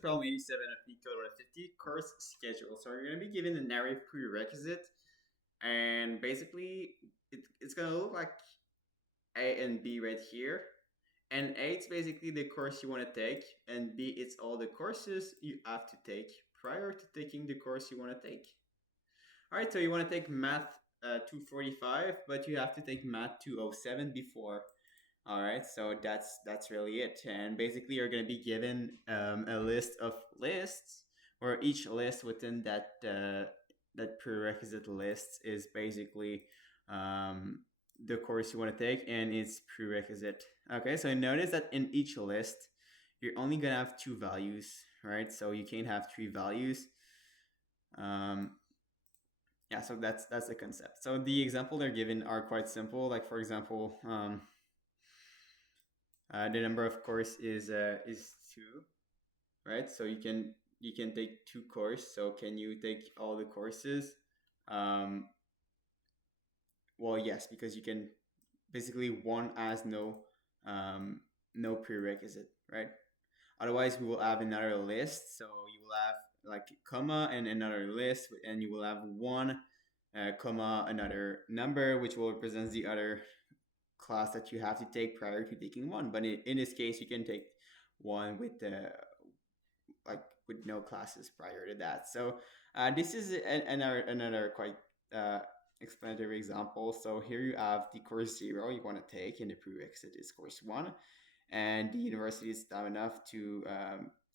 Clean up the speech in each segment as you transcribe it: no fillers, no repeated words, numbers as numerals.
Problem 87 of Neetcode 150 course schedule. So you're going to be given a narrative prerequisite, and basically it's going to look like A and B right here. And A is basically the course you want to take, and B it's all the courses you have to take prior to taking the course you want to take. All right, so you want to take Math 245, but you have to take Math 207 before. All right, so that's really it. And basically, you're going to be given a list of lists, where each list within that prerequisite list is basically um, the course you want to take and its prerequisite. Okay, so notice that in each list, you're only going to have two values, right? So you can't have three values. Yeah, so that's the concept. So the example they're given are quite simple. Like for example, the number of course is two, right? So you can take two course. So can you take all the courses? Um, well, yes, because you can basically one has no prerequisite, right? Otherwise, we will have another list. So you will have like comma and another list, and you will have one comma another number, which will represent the other class that you have to take prior to taking one. But in this case, you can take one with like with no classes prior to that. So this is another quite uh, explanatory example. So here you have the course 0 you want to take, and the prerequisite is course 1, and the university is dumb enough to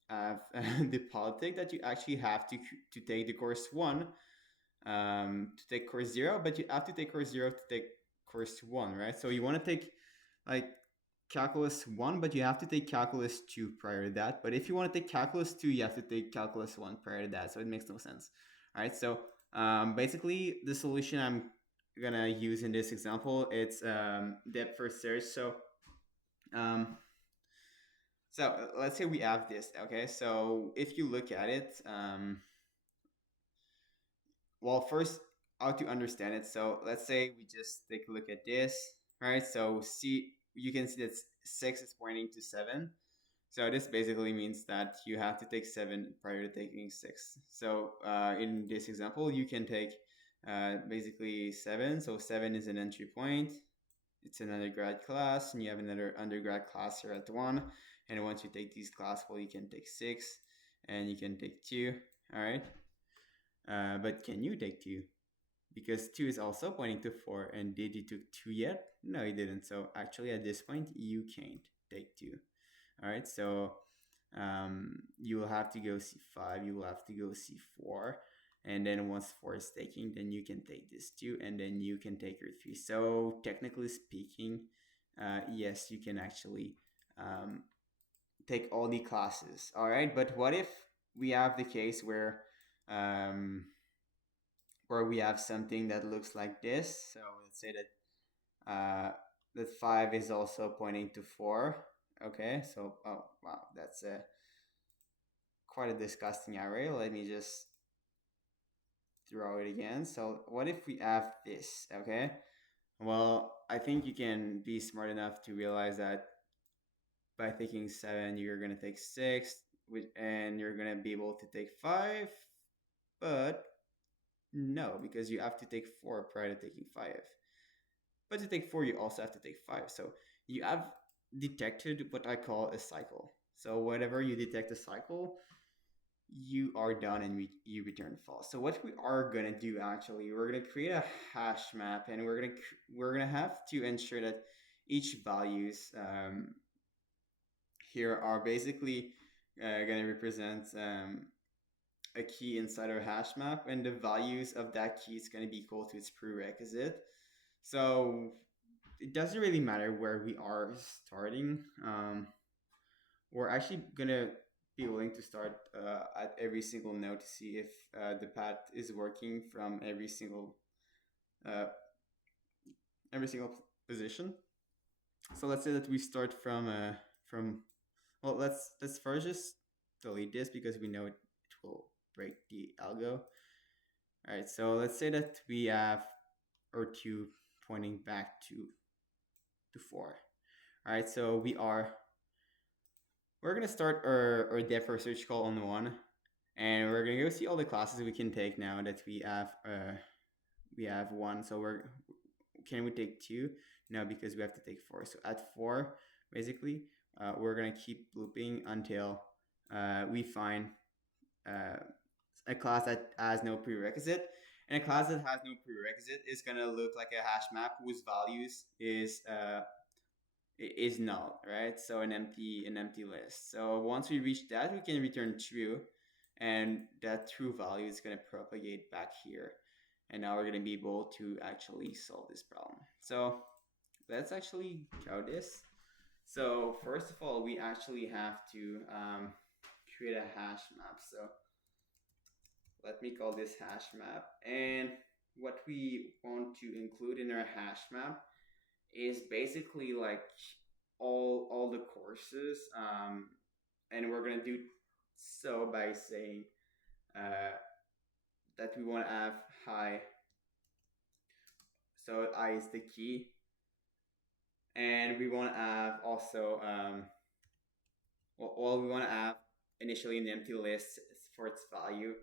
have the politic that you actually have to take the course 1 to take course 0, but you have to take course 0 to take course 1, right? So you want to take like calculus 1, but you have to take calculus 2 prior to that. But if you want to take calculus 2, you have to take calculus 1 prior to that. So it makes no sense. All right. So basically, the solution I'm going to use in this example, it's depth first search. Um, so let's say we have this. Okay. So if you look at it, well, first, how to understand it. So let's say we just take a look at this, right? So see, you can see that 6 is pointing to 7. So this basically means that you have to take 7 prior to taking 6. So in this example, you can take basically 7. So 7 is an entry point. It's an undergrad class, and you have another undergrad class here at 1. And once you take these classes, well, you can take 6, and you can take 2. All right. But can you take 2? Because 2 is also pointing to 4. And did you took 2 yet? No, you didn't. So actually at this point, you can't take 2. All right, so you will have to go C5, you will have to go C4. And then once 4 is taken, then you can take this 2, and then you can take your 3. So technically speaking, yes, you can actually take all the classes. All right, but what if we have the case um, where we have something that looks like this? So let's say that 5 is also pointing to 4. Okay, so oh wow, that's quite a disgusting array. Let me just draw it again. So what if we have this? Okay, well, I think you can be smart enough to realize that by taking 7, you're gonna take 6, and you're gonna be able to take 5, but no, because you have to take 4 prior to taking 5. But to take 4, you also have to take 5. So you have detected what I call a cycle. So whenever you detect a cycle, you are done, and you return false. So what we are going to do, actually, we're going to create a hash map, and we're going to have to ensure that each values here are basically going to represent a key inside our hash map, and the values of that key is going to be equal to its prerequisite. So it doesn't really matter where we are starting. We're actually gonna be willing to start at every single node to see if the path is working from uh, every single position. So let's say that we start from well, let's first just delete this because we know it will break the algo. All right, so let's say that we have our 2 pointing back to 4. All right, so we're we're gonna start our depth for search call on one, and we're gonna go see all the classes we can take now that we have one. So can we take two? No, because we have to take four. So at four, basically, we're gonna keep looping until we find uh, a class that has no prerequisite. And a class that has no prerequisite is gonna look like a hash map whose values is null, right? So an empty list. So once we reach that, we can return true, and that true value is going to propagate back here. And now we're going to be able to actually solve this problem. So let's actually code this. So first of all, we actually have to create a hash map. So let me call this hash map. And what we want to include in our hash map is basically like all the courses, and we're gonna do so by saying that we want to have high. So I is the key, and we want to have also well, we want to have initially an empty list for its value.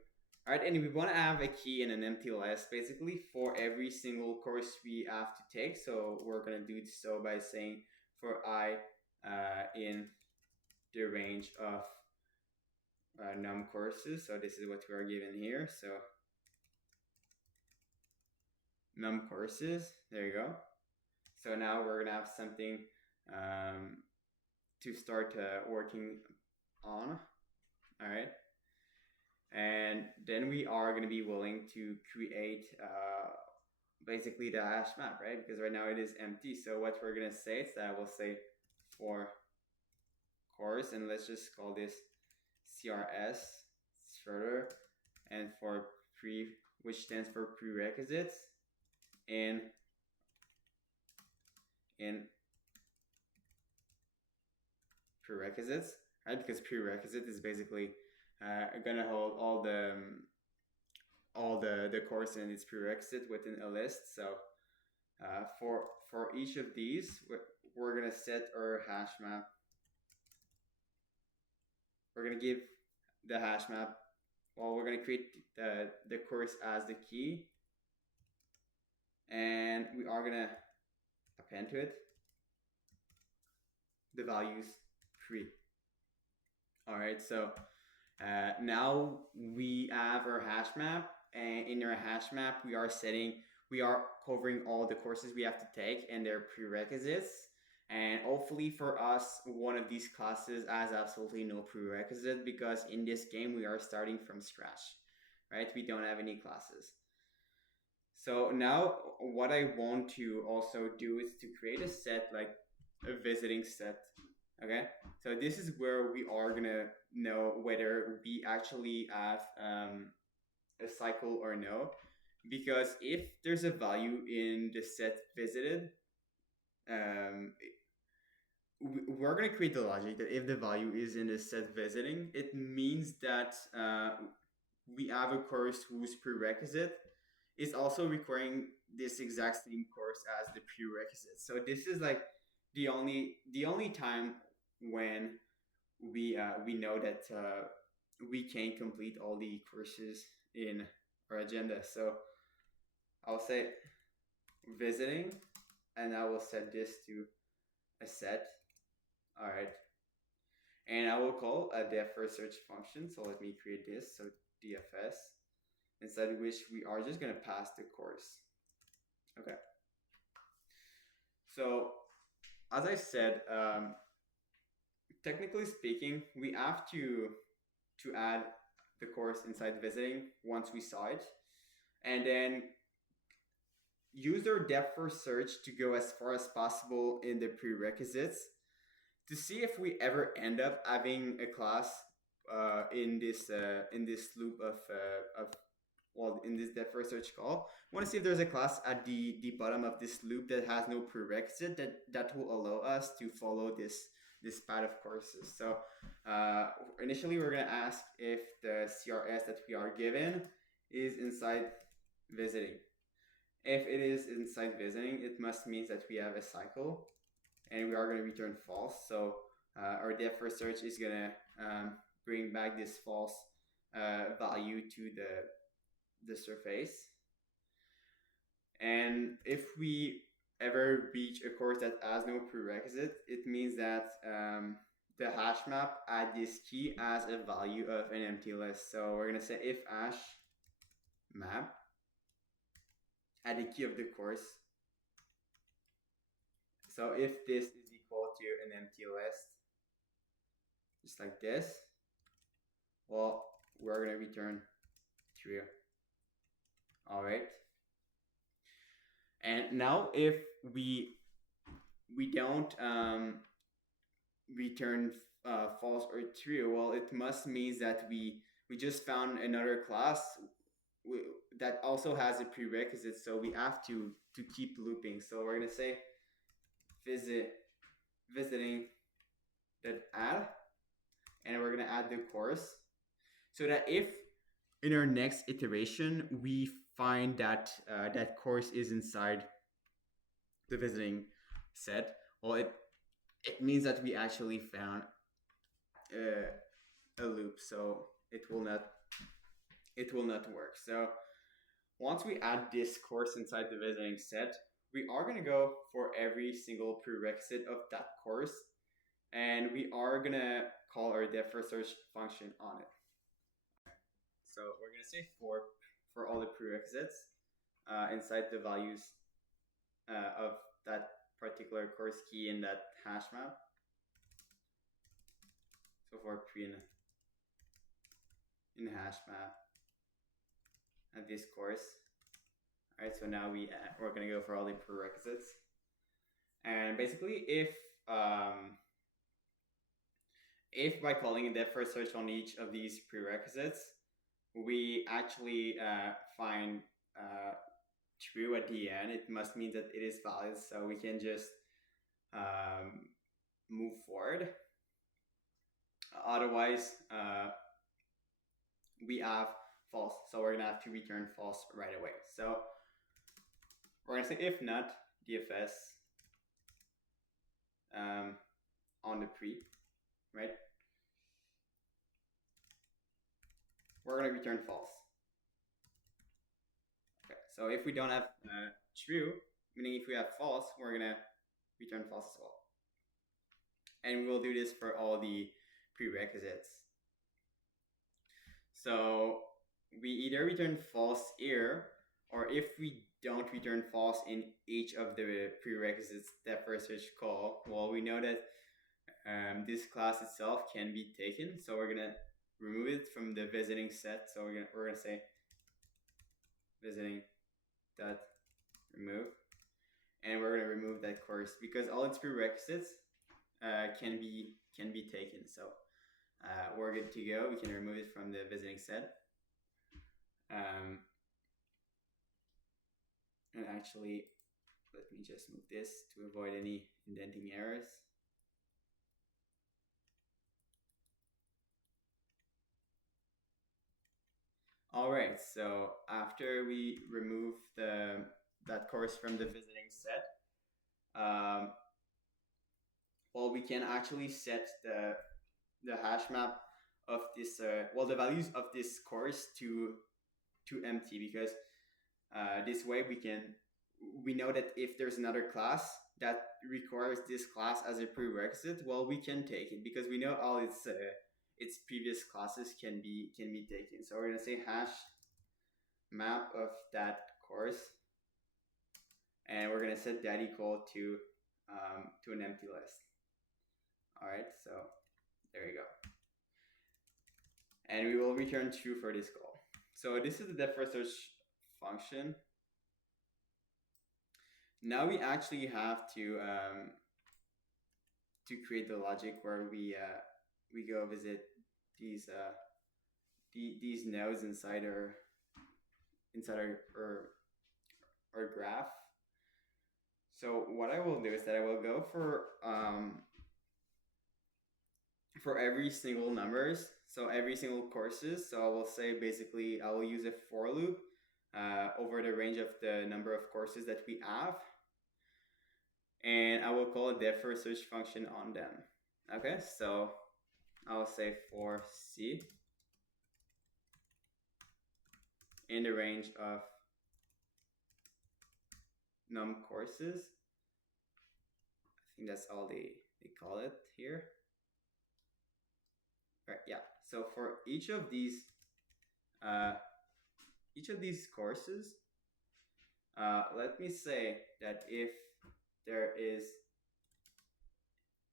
All right, and we want to have a key and an empty list basically for every single course we have to take. So we're gonna do so by saying for I in the range of num courses. So this is what we are given here. So num courses, there you go. So now we're gonna have something to start working on. All right. And then we are going to be willing to create basically the hash map, right? Because right now it is empty. So what we're going to say is that we'll say for course, and let's just call this CRS further, and for which stands for prerequisites, in prerequisites, right? Because prerequisite is basically gonna hold all the course and its prerequisite within a list. So for each of these, we're gonna set our hash map. We're gonna give the hash map. Well, we're gonna create the course as the key, and we are gonna append to it the values pre. All right, so now we have our hash map, and in our hash map we are covering all the courses we have to take and their prerequisites. And hopefully for us, one of these classes has absolutely no prerequisite, because in this game we are starting from scratch, right? We don't have any classes. So now what I want to also do is to create a set, like a visiting set. Okay, so this is where we are gonna know whether we actually have a cycle or no, because if there's a value in the set visited, we're gonna create the logic that if the value is in the set visiting, it means that we have a course whose prerequisite is also requiring this exact same course as the prerequisite. So this is like the only time when we know that we can complete all the courses in our agenda. So I'll say visiting, and I will set this to a set. All right, and I will call a def first search function. So let me create this. So DFS, inside which we are just gonna pass the course. Okay. So as I said, technically speaking, we have to add the course inside visiting once we saw it, and then use our depth first search to go as far as possible in the prerequisites to see if we ever end up having a class in this loop of well, in this depth first search call. We want to see if there's a class at the bottom of this loop that has no prerequisite that will allow us to follow this path of courses. So initially we're going to ask if the CRS that we are given is inside visiting. If it is inside visiting, it must mean that we have a cycle, and we are going to return false. So our depth first search is gonna bring back this false value to the surface. And if we ever reach a course that has no prerequisite, it means that the hash map at this key has a value of an empty list. So we're gonna say if hash map at the key of the course. So if this is equal to an empty list, just like this, well, we're gonna return true. All right. And now if we don't return false or true, well, it must mean that we just found another class that also has a prerequisite, so we have to keep looping. So we're gonna say visiting that add, and we're gonna add the course, so that if in our next iteration we find that that course is inside the visiting set, well, it means that we actually found a loop, so it will not work. So once we add this course inside the visiting set, we are going to go for every single prerequisite of that course, and we are going to call our depth first search function on it. So we're going to say for all the prerequisites inside the values of that particular course key in that hash map. So for pre in the hash map at this course. All right, so now we're gonna go for all the prerequisites, and basically if by calling a depth first search on each of these prerequisites, we actually find true at the end, it must mean that it is valid, so we can just move forward. Otherwise, we have false, so we're gonna have to return false right away. So we're gonna say if not DFS on the pre, right? We're gonna return false. Okay, so if we don't have true, meaning if we have false, we're gonna return false as well. And we will do this for all the prerequisites. So we either return false here, or if we don't return false in each of the prerequisites that first search call, well, we know that this class itself can be taken. So we're gonna remove it from the visiting set. So we're gonna say visiting dot remove, and we're gonna remove that course because all its prerequisites can be taken. So we're good to go. We can remove it from the visiting set. And actually, let me just move this to avoid any indenting errors. All right, so after we remove that course from the visiting set, well, we can actually set the hash map of this, the values of this course to empty, because this way we know that if there's another class that requires this class as a prerequisite, well, we can take it because we know all its previous classes can be taken. So we're gonna say hash map of that course, and we're gonna set that equal to an empty list. All right, so there you go, and we will return true for this call. So this is the depth first search function. Now we actually have to create the logic where we go visit these nodes inside our graph. So what I will do is that I will go for every single numbers, so every single courses. So I will say basically I will use a for loop over the range of the number of courses that we have, and I will call a depth first search function on them. Okay, so I'll say for C in the range of num courses. I think that's all they call it here. Right, yeah. So for uh, each of these courses, let me say that there is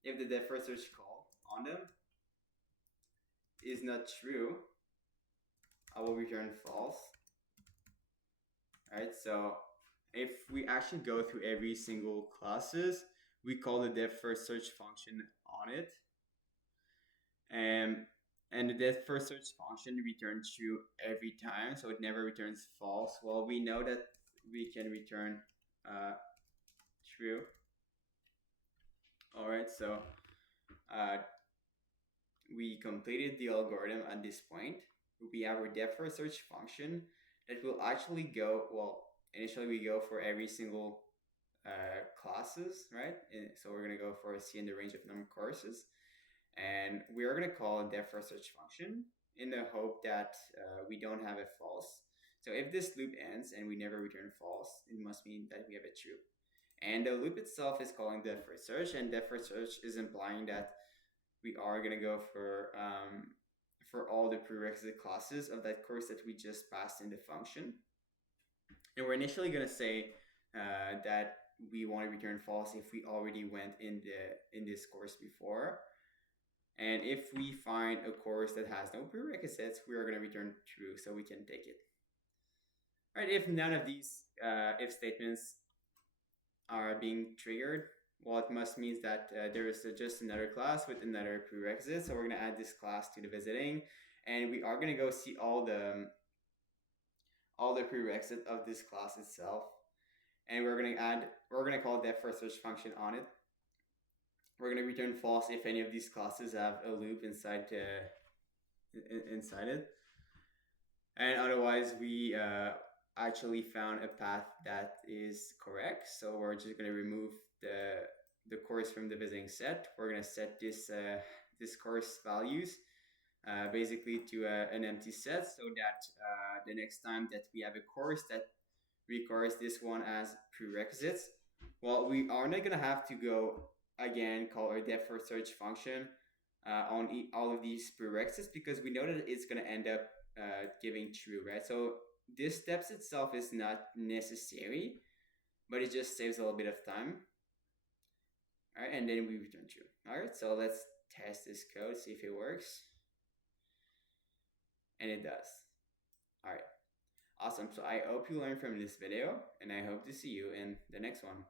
if the default search call on them is not true, I will return false. All right. So if we actually go through every single classes, we call the depth first search function on it, and the depth first search function returns true every time, so it never returns false. Well, we know that we can return uh, true. All right, so uh, we completed the algorithm at this point. We have our depth first search function that will actually go, well, initially we go for every single classes, right? And so we're going to go for a C in the range of number of courses. And we are going to call a depth first search function in the hope that we don't have a false. So if this loop ends and we never return false, it must mean that we have a true. And the loop itself is calling depth first search, and depth first search is implying that we are going to go for all the prerequisite classes of that course that we just passed in the function. And we're initially going to say that we want to return false if we already went in this course before. And if we find a course that has no prerequisites, we are going to return true, so we can take it. All right, if none of these if statements are being triggered, well, it must mean that there is just another class with another prerequisite. So we're going to add this class to the visiting, and we are going to go see all the prerequisites of this class itself. And we're going to call depth first search function on it. We're going to return false if any of these classes have a loop inside it, and otherwise we actually found a path that is correct. So we're just going to remove the course from the visiting set. We're going to set this course values basically to an empty set, so that the next time that we have a course that requires this one as prerequisites, well, we are not going to have to go again call our depth first search function on all of these prerequisites, because we know that it's going to end up giving true, right? So this steps itself is not necessary, but it just saves a little bit of time. All right, and then we return true. All right, so let's test this code, see if it works. And it does. All right, awesome. So I hope you learned from this video, and I hope to see you in the next one.